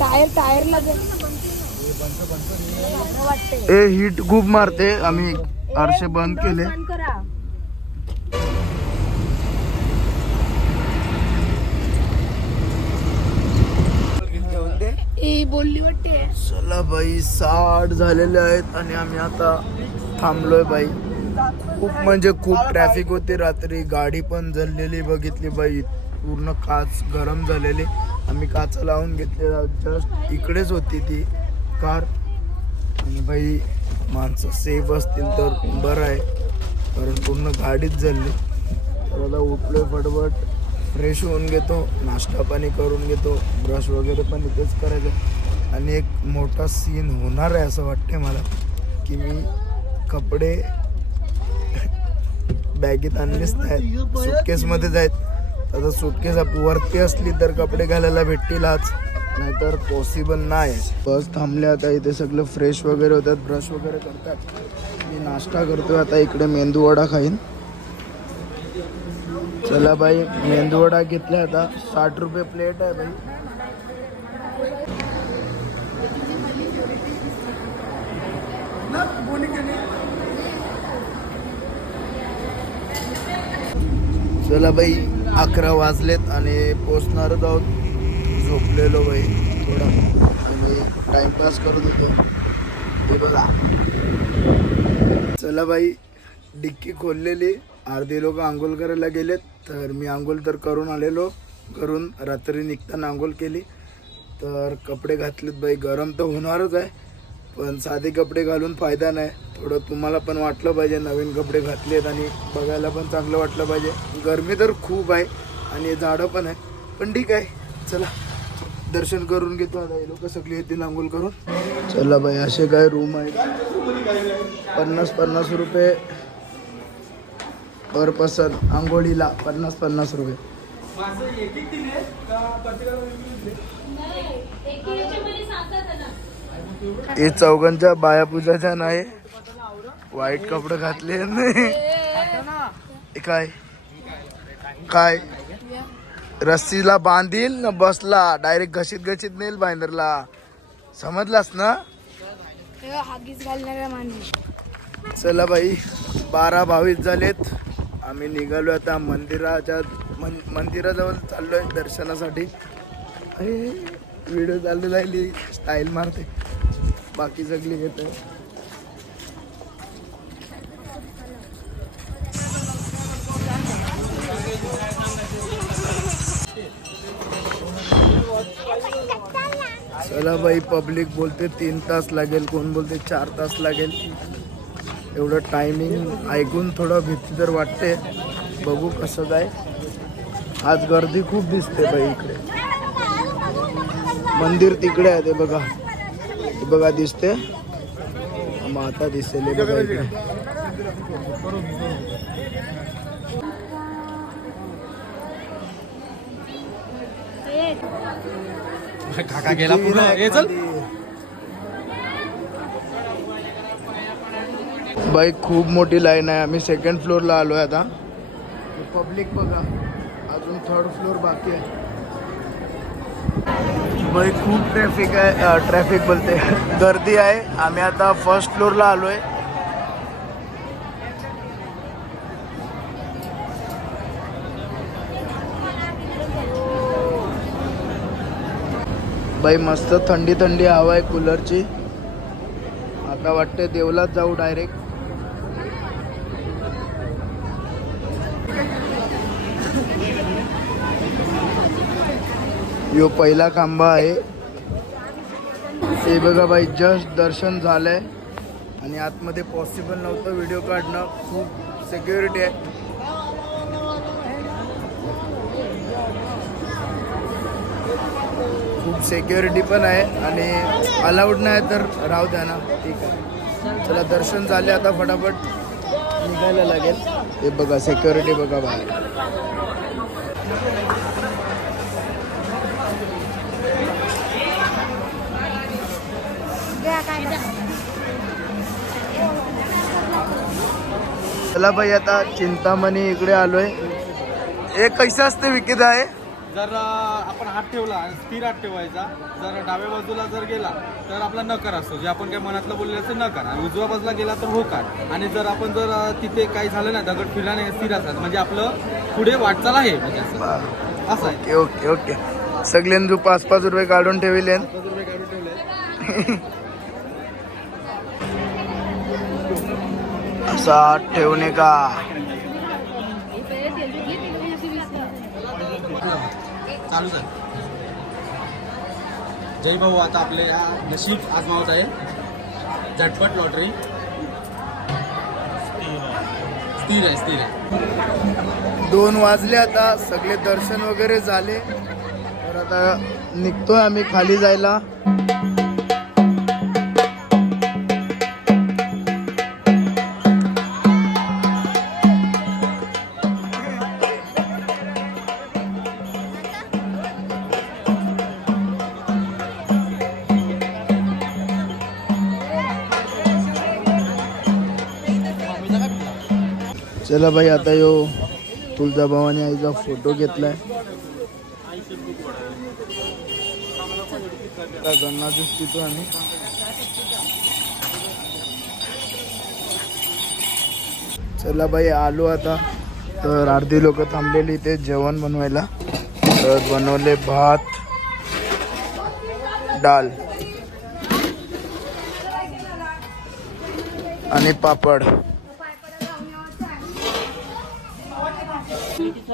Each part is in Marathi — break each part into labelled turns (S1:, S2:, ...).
S1: टायर टायरला
S2: ए हिट खूप मारते. आम्ही आरशे बंद केले.
S1: ए बोलली वाटते.
S2: चला बाई साठ झालेले आहेत आणि आम्ही आता थांबलोय बाई. खूप म्हणजे खूप ट्रॅफिक होती रात्री. गाडी पण जळलेली बघितली बाई. पूर्ण काच गरम झालेली. आम्ही काचा लावून घेतलेला जस्ट इकडेच होती ती कार. आणि बाई माणसं सेफ असतील तर बरं आहे. कारण पूर्ण गाडीच झाली. तर आता उठलोय फटफट फ्रेश होऊन घेतो. नाश्ता पाणी करून घेतो. ब्रश वगैरे पण इथेच करायचं. आणि एक मोठा सीन होणार आहे असं वाटते मला की मी कपडे बॅगेत आणलेच नाहीत. सुटकेसमध्येच आहेत. आता सुटकेस वरती असली तर कपडे घालायला भेटतील आज नाहीतर पॉसिबल नाही. बस थांबले आता इथे सगळं फ्रेश वगैरे होतात ब्रश वगैरे करतात. मी नाश्ता करतोय आता इकडे मेंदू वडा खाईन. चला बाई मेंदू वडा घेतला आता. साठ रुपये प्लेट आहे बाई. चला बाई अकरा वाजलेत आणि पोचणारच आहोत झोपलेलो बाई. थोडा. आणि टाईमपास करत होतो. ते बघा. चला बाई डिक्की खोललेली. अर्धे लोक आंघोळ करायला गेलेत. तर मी आंघोळ तर करून आलेलो. करून रात्री निघताना आंघोळ केली. तर कपडे घातलेत बाई. गरम तर होणारच आहे. पण साधे कपडे घालून फायदा नाही. थोडं तुम्हाला पण वाटलं पाहिजे नवीन कपडे घातलेत आणि बघायला पण चांगलं वाटलं पाहिजे. गरमी तर खूप आहे आणि झाडं पण आहे पण ठीक आहे. चला दर्शन करून घेतो आता. लोक सगळे येतील आंघोळ करून. चला बाई असे काय रूम आहेत. पन्नास पन्नास रुपये पर पर्सन आंघोळीला. पन्नास पन्नास रुपये. हे चौघांच्या बाया पूजाच्या नाही वाईट कपडे घातले नाही काय? काय? रस्सीला बांधील ना बसला. डायरेक्ट घशीत घशीत नेल बांधरला समजलास ना? चला बाई बारा बावीस झालेत. आम्ही निघालो आता मंदिराच्या मन मंदिराजवळ चाललोय दर्शनासाठी. व्हिडिओ चालू राहिली. स्टाईल मारते. बाकी सगळी घेत चला बाई पब्लिक बोलते तीन तास लागेल कोण बोलते चार तास लागेल. एवढं टायमिंग ऐकून थोडं भीती तर वाटते. बघू कसं काय आज गर्दी खूप दिसते बाई इकडे. मंदिर तिकडे आहे ते बघा. बघा दिसते माता दिसेल हे बघा इकडे.
S3: काका गेला पूर्ण? हे चल.
S2: बाई खूप मोठी लाईन आहे. आम्ही सेकंड फ्लोअरला आलोय आता. पब्लिक बघा. अजून थर्ड फ्लोअर बाकी आहे. मुंबई खूप ट्रॅफिक आहे ट्रॅफिक बोलते. गर्दी आहे. आम्ही आता फर्स्ट फ्लोअरला आलो आहे बाई मस्त थंडी थंडी हवा आहे कूलरची आता वाटते देवलाच जाऊ डायरेक्ट यो पहिला खांबा आहे. हे बघा बाई जस्ट दर्शन झालंय. आणि आतमध्ये पॉसिबल नव्हतं व्हिडिओ काढणं. खूप सिक्युरिटी आहे. खूप सिक्युरिटी पण आहे. आणि अलाउड नाही तर राहू द्या ना. ठीक आहे. चला दर्शन झाले आता फटाफट. निघायला लागेल. हे बघा सिक्युरिटी बघा बाहेर. चला बाई आता चिंतामणी इकडे आलोय. हे कैसे असते विकित आहे?
S3: जर आपण हात ठेवला स्थिर हात ठेवायचा. जर डाव्या बाजूला जर गेला तर आपला नकार असतो. जे आपण काही मनातलं बोललेलं असतं नकार. आणि उजव्या बाजूला गेला तर होकार. आणि जर आपण जर तिथे काही झालं ना दगड फिरला नाही स्थिर असतात म्हणजे आपलं पुढे वाटचाल आहे. म्हणजे असं. असं आहे.
S2: Okay okay okay. सगळ्यांनी पाच पाच रुपये काढून ठेवले
S3: पाच रुपये काढून ठेवले
S2: हात ठेवणे का
S3: चालू सर जय भाऊ आता आपले नशीब आजमावत आहे. झटपट लॉटरी स्थिर आहे स्थिर आहे.
S2: दोन वाजले आता सगळे दर्शन वगैरे झाले. तर आता निघतोय आम्ही खाली जायला. चला भाई आता यो तुळजाभवानी आईचा फोटो घेतलाय. गन्ना दिसतो आम्ही चला भाई आलो आता. तर अर्धी लोक थांबलेली इथे जेवण बनवायला. तर बनवले भात डाल आणि पापड.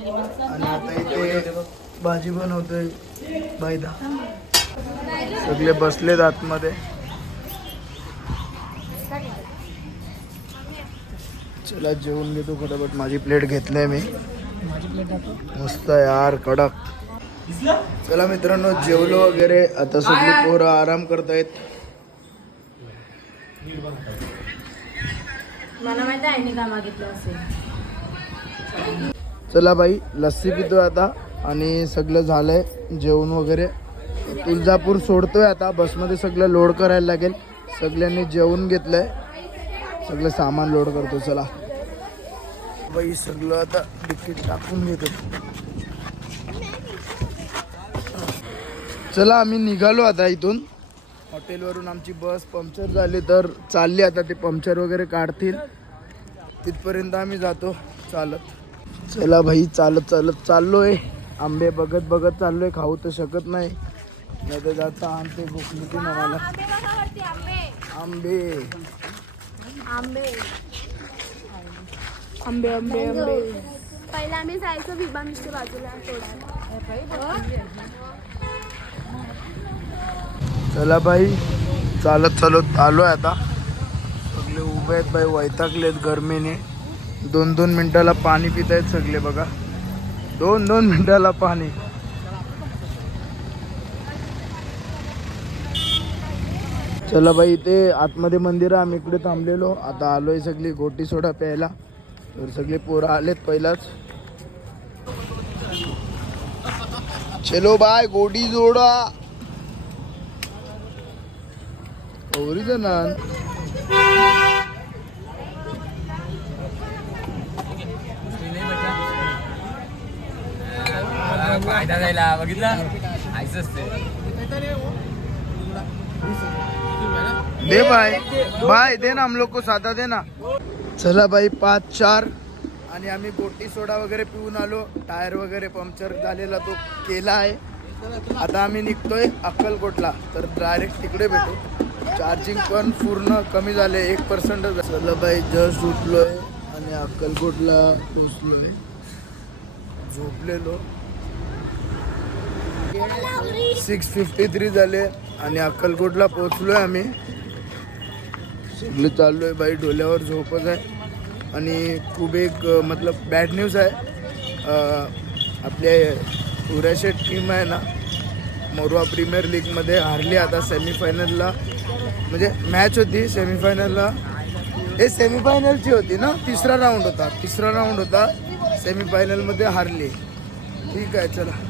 S2: आणि आता इथे भाजी बनवतोय बायदा सगळे बसलेत आतमध्ये. चला जेवून घेतो फटाफट माझी प्लेट घेतली मी. मस्त यार कडक. चला मित्रांनो जेवलो वगैरे. आता सगळी पोरं आराम करतायत.
S4: मला माहिती आहे का मागितलं असेल.
S2: चला बाई लस्सी पितोय आता आणि सगळं झालंय जेवण वगैरे. तुळजापूर सोडतोय आता बसमध्ये सगळं लोड करायला लागेल. सगळ्यांनी जेवण घेतलंय. सगळं सामान लोड करतो चला. बाई सगळं आता तिकीट टाकून घेतो. चला आम्ही निघालो आता इथून. हॉटेलवरून आमची बस पंक्चर झाली तर चालली आता ते पंक्चर वगैरे काढतील. तिथपर्यंत आम्ही जातो चालत. चला भाई चालत चालत चाललोय. आंबे बघत बघत चाललोय खाऊ तर शकत नाही. नाही तर जाता आणते भूक निघते ना मला आंबे.
S1: आंबे. आंबे. आंबे आंबे
S5: पहिला आम्ही जायचो विभा मिष्टी बाजूला
S2: चला भाई चालत चालत आलोय आता. सगळे उभे आहेत बाई वैतागलेत गरमीने. दोन दोन मिनिटाला पाणी पित आहेत सगळे बघा. दोन दोन मिनिटाला पाणी. चला बाई इथे आतमध्ये मंदिर आहे आम्ही इकडे थांबलेलो. आता आलोय सगळी गोटी सोडा प्यायला. तर सगळे पोरं आलेत पहिलाच. चलो बाय गोटी जोडा. ओरिजनल.
S3: फायदा जायला बघितला? आयच असते
S2: दे भाई भाई दे ना हम लोग को साधा दे ना. चला भाई पाच चार. आणि आम्ही गोटी सोडा वगैरे पिऊन आलो. टायर वगैरे पंक्चर झालेला तो केला आहे. आता आम्ही निघतोय अक्कलकोटला. तर डायरेक्ट तिकडे भेटू. चार्जिंग पण पूर्ण कमी झाले. एक पर्सेंट चला भाई जस्ट उठलोय. आणि अक्कलकोटला पोचलोय झोपलेलो. सिक्स फिफ्टी थ्री झाले आणि अक्कलकोटला पोचलोय आम्ही. सगळी चाललो आहे बाई डोल्यावर झोपच आहे. आणि खूप एक मतलब बॅड न्यूज आहे. अ, आपले टीम आहे ना मोरवा प्रीमियर लीगमध्ये हारली आता सेमीफायनलला म्हणजे मॅच होती सेमीफायनलला हे सेमीफायनलची होती ना तिसरा राऊंड होता तिसरा राऊंड होता सेमीफायनलमध्ये हारली. ठीक आहे चला.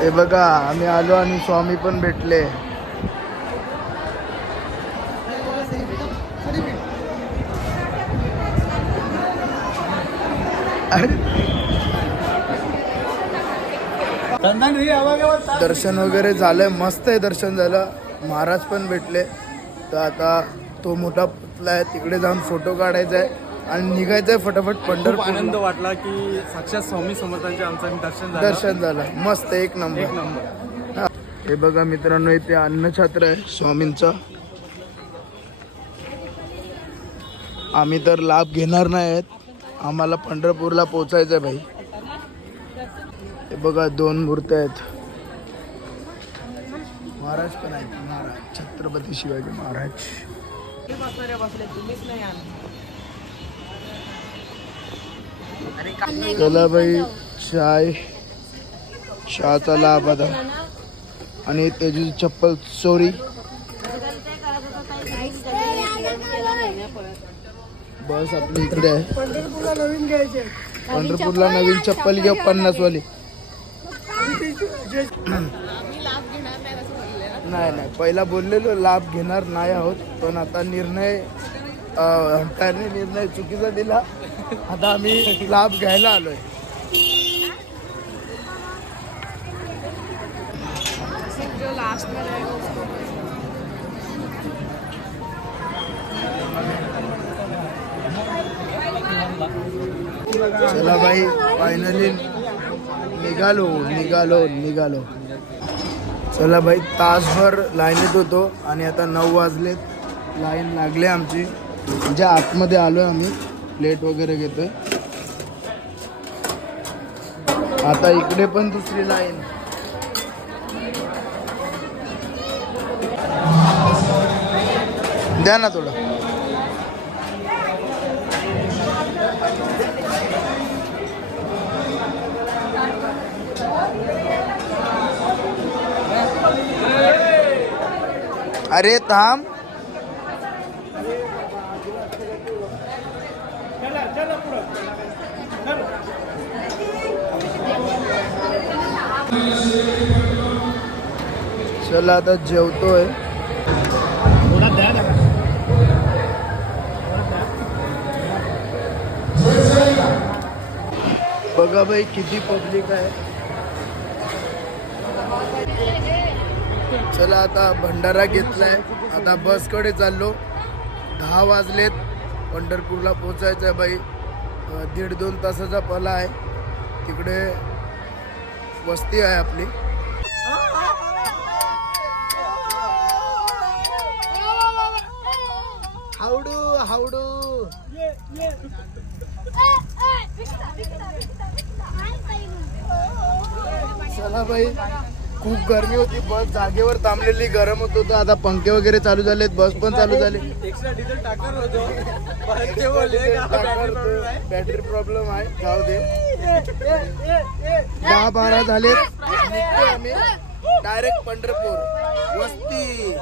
S2: हे बघा आम्ही आलो आणि स्वामी पण भेटले. दर्शन वगैरे झालंय मस्त आहे दर्शन झालं. महाराज पण भेटले. तर आता तो मोठा पुतला आहे तिकडे जाऊन फोटो काढायचा आहे. आणि निघायचंय फटाफट
S3: खूप आनंद
S2: पंढरपूर
S3: वाटला की साक्षात स्वामी समर्थांचे आमचं दर्शन झालं.
S2: दर्शन झालं. मस्त एक
S3: एक
S2: नंबर.
S3: नंबर
S2: हा. हे बघा मित्रांनो इथे अन्नछत्र आहे स्वामींचा. आम्ही तर लाभ घेणार नाही आहेत. आम्हाला पंढरपूरला पोचायचं आहे भाई. हे बघा दोन मूर्त्या आहेत. महाराज पण आहेत. महाराज छत्रपती शिवाजी महाराज. चला बाई चाय. चहाचा लाभ आता आणि त्याची चप्पल चोरी बस आपली इकडे आहे. पंढरपूरला नवीन चप्पल घेऊ पन्नास वाली नाही नाही पहिला बोललेलो लाभ घेणार नाही आहोत पण आता निर्णय अं, निर्णय चुकीचा दिला. आता आम्ही लाभ घ्यायला आलोय. चला भाई फायनली निघालो निघालो निघालो. चला भाई तासभर लाईनीत होतो आणि आता नऊ वाजलेत. लाईन लागली आमची. म्हणजे आतमध्ये आलोय आम्ही. प्लेट वगैरे घेतोय. आता इकडे पण दुसरी लाईन. द्या ना थोडं. अरे थांब. चला आता जेवतोय. बघा भाई किती पब्लिक आहे. चला आता भंडारा घेतलाय. आता बसकडे चाललो. दहा वाजलेत. पंढरपूरला पोचायचं आहे बाई. दीड दोन तासाचा पला आहे. तिकडे वस्ती आहे आपली. हावडू हावडू. चला बाई. खूप गरमी होती बस जागेवर थांबलेली गरम होत होतं आता पंखे वगैरे चालू झालेत बस पण चालू झाली. बॅटरी प्रॉब्लेम आहे जाऊ दे दहा बारा झालेत निघतोय आम्ही डायरेक्ट पंढरपूर वस्ती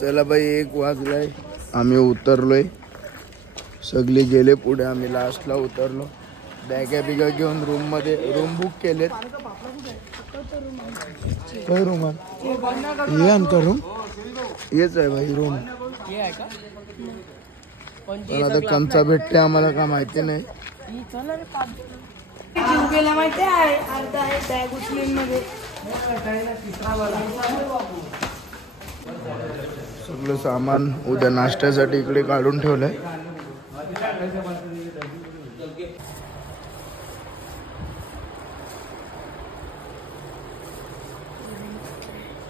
S2: चला बाई एक वाजलाय. आम्ही उतरलोय. सगळे गेले पुढे आम्ही लास्टला उतरलो. बॅगा बिगा घेऊन रूममध्ये रूम बुक केलेत. काय रूम. हे आमचा रूम हेच आहे भाई रूम. पण आता कमचा भेटते आम्हाला का माहिती नाही.
S1: जीव गेला माहिती आहे. अर्धा आहे बॅग उचलून मध्ये
S2: सगळं सामान उद्या नाश्त्यासाठी इकडे काढून ठेवलंय.